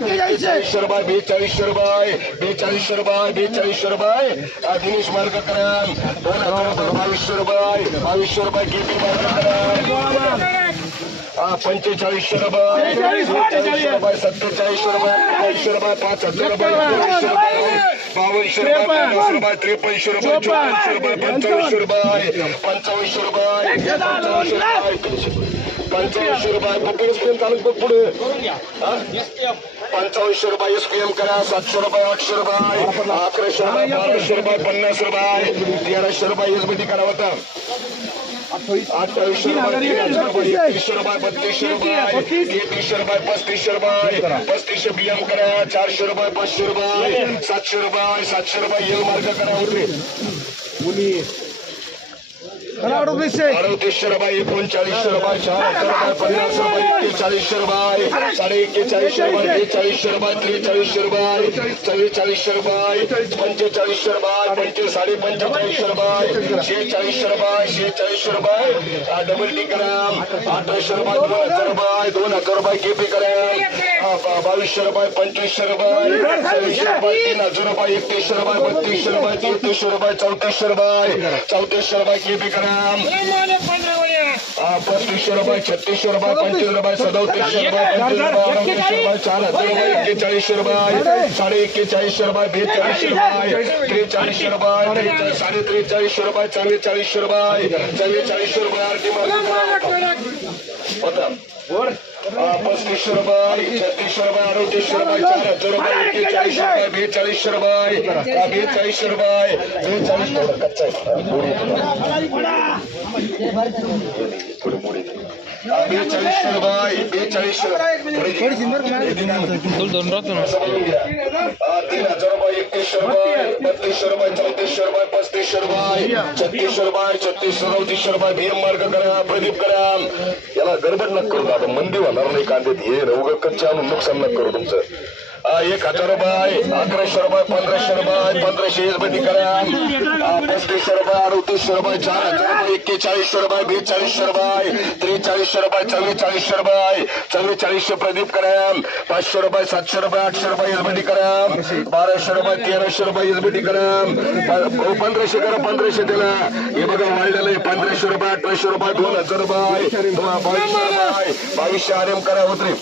बेचाळीसशे रुपये बेचाळीसशे रुपये बेचाळीसशे रुपये बेचाळीसशे रुपये दिनेश मार्गकराम दोन हजार बावीसशे रुपये बावीसशे रुपये केपी मार्गकराम हा पंचेचाळीसशे रुपये बेचाळीसशे रुपये सत्तेचाळीसशे रुपये अठ्ठावीसशे रुपये पाच हजार रुपये. एकोणीसशे रुपये बावनशे रुपये पन्नास रुपये त्रेपन्नशे रुपये चोपन्नशे रुपये पंचावन्नशे रुपये पंचावन्नशे रुपये पंचावन्नशे रुपये पंचावन्नशे रुपये. फक्त एसपीएम चालू बघ पुढे? पंचावन्नशे रुपये एसपीएम करा सातशे रुपये आठशे रुपये. अकराशे रुपये बाराशे रुपये पन्नास रुपये. तेराशे रुपये एसबीटी करा होता अठ्ठावीसशे रुपये हजार रुपये एकतीसशे रुपये बत्तीसशे रुपये. तेहतीसशे रुपये पस्तीसशे रुपये. पस्तीसशे बीएम करा चारशे रुपये पाचशे रुपये. सातशे रुपये सातशे रुपये येल मार्ग करा होते अडतीसशे रुपये एकोणचाळीसशे रुपये चार हजार रुपये पन्नास रुपये एक्केचाळीसशे रुपये साडे एक्केचाळीसशे रुपये बेचाळीसशे रुपये त्रेचाळीसशे रुपये चव्वेचाळीसशे रुपये पंचेचाळीसशे रुपये पंचे साडे पंचेचाळीसशे रुपये शेहेचाळीसशे रुपये शेहेचाळीसशे रुपये डबल टी अठराशे रुपये दोन हजार रुपये दोन हजार रुपये केपी बा- बावीसशे रुपये पंचवीसशे रुपये सव्वीसशे रुपये तीन हजार रुपये एकतीसशे रुपये बत्तीसशे रुपये तेहतीसशे रुपये चौतीसशे रुपये चौतीसशे रुपये केपी ग्राम हा, पस्तीसशे रुपये छत्तीसशे रुपये पंचवीस रुपये सदोतीसशे रुपये पंचवीस रुपये रुपये चार हजार रुपये एक्केचाळीसशे रुपये साडे एक्केचाळीसशे रुपये बेचाळीसशे रुपये त्रेचाळीसशे रुपये साडे त्रेचाळीसशे रुपये चव्वेचाळीसशे रुपये चव्वेचाळीसशे रुपये आरती होता हा, पस्तीसशे रुपये छत्तीसशे रुपये अडतीसशे रुपये चार हज़ार रुपये एक्केचाळीसशे रुपये बेचाळीसशे रुपये बेचाळीसशे रुपये बेचाळीस थोडं कच्चा आहे. थोडं मोडी दे. बेचाळीसशे रुपये बेचाळीसशे दोन राहतो ना समजून घ्या. तीन हज़ार रुपये एकतीसशे रुपये बत्तीसशे रुपये चौतीसशे रुपये पस्तीसशे रुपये छत्तीसशे रुपये छत्तीस सदोतीसशे रुपये भीम मार्ग करा प्रदीप करा याला गडबड नक करू आता मंदी होणार नाही कांद्यात हे रवग कच्चे आणून नुकसान न करू तुमचं. एक हज़ार रुपये अकराशे रुपये पंद्रह रुपये पंद्रहशे पस्तीसशे रुपये अडतीसशे रुपये चार हज़ार रुपये एक्केचाळीसशे रुपये बेचाळीसशे रुपये त्रेचाळीसशे रुपये चव्वेचाळीसशे रुपये चव्वेचाळीसशे प्रदीप करम पाचशे रुपये सातशे रुपये आठशे रुपये इजबी करम बाराशे रुपये तेराशे रुपये इजबी करम पंधराशे करा पंधराशे दिला हे बघा वाढलेलं आहे पंधराशे रुपये अठराशे रुपये दोन हज़ार रुपये बावीसशे रुपये बावीसशे आरम करा उतरे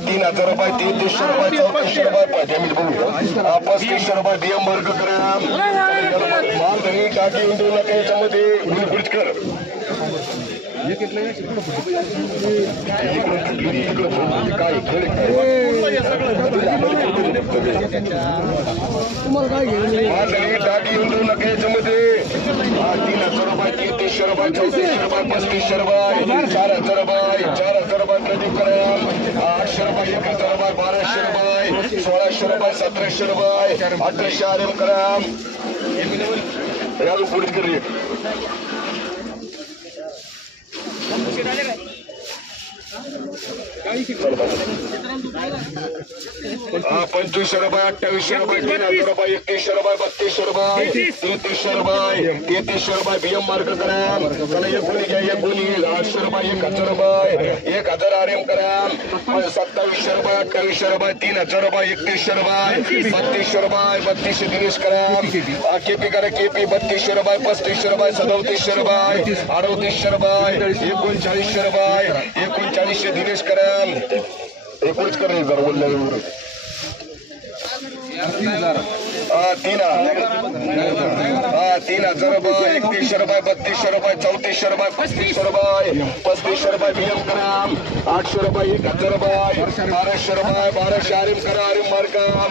तीन हज़ार रुपये तेहतीसशे रुपये चौतीसशे रुपये पाठ्यामीठ बघू हा, पस्तीसशे रुपये डीएम वर्ग करा माल धनी टाकी उंटू नका कर काय खेळ धनी टाकी तीन रुपये चार हज़ार रुपये चार हज़ार रुपये प्रदीप करा रुपये बाराशे रुपये सोळाशे रुपये सतराशे रुपये अठराशे आर एम पुढे हे अजून पुढीच हा, पंचवीसशे रुपये अठ्ठावीसशे रुपये तीन हज़ार रुपये एकतीसशे रुपये रुपये रुपये रुपये बीएम करा एक एक आठशे रुपये एक हज़ार रुपये एक हज़ार आर एम करा रुपये रुपये तीन हज़ार रुपये एकतीसशे रुपये बत्तीसशे रुपये बत्तीसशे दिनेश करा हा, केपी करा केपी बत्तीसशे रुपये पस्तीसशे रुपये सदोतीसशे रुपये रुपये रुपये दिनेश करा एकूणच कर रे जरा बोलल्यावर हा, तीन हा तीन हजार रुपये एकतीसशे रुपये बत्तीसशे रुपये चौतीसशे रुपये पस्तीसशे रुपये पस्तीसशे रुपये बीएम कराम आठशे रुपये एक हजार रुपये बाराशे रुपये बाराशे आरिम करा आरिम मार्गम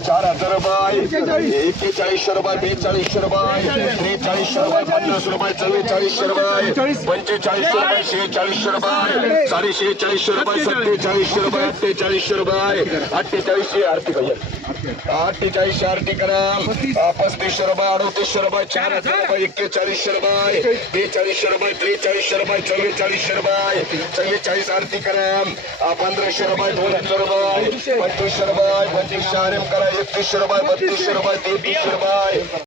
चार हजार रुपये एक्केचाळीसशे रुपये बेचाळीसशे रुपये त्रेचाळीसशे रुपये पन्नास रुपये चव्वेचाळीसशे रुपये पंचेचाळीसशे रुपये शेहेचाळीसशे रुपये साडे शेहेचाळीसशे रुपये सत्तेचाळीसशे रुपये अठ्ठेचाळीसशे रुपये अठ्ठेचाळीसशे आरती पाहिजे अठ्ठेचाळीसशे करा पस्तीसशे रुपये अडतीसशे रुपये चार हज़ार रुपये एक्केचाळीसशे रुपये बेचाळीसशे रुपये त्रेचाळीसशे रुपये चव्वेचाळीसशे रुपये चव्वेचाळीस आरती करा। पंधराशे रुपये दोन हज़ार रुपये पंचवीसशे रुपये पंचवीसशे आर एम करा एकतीसशे रुपये बत्तीसशे रुपये तेहतीसशे रुपये।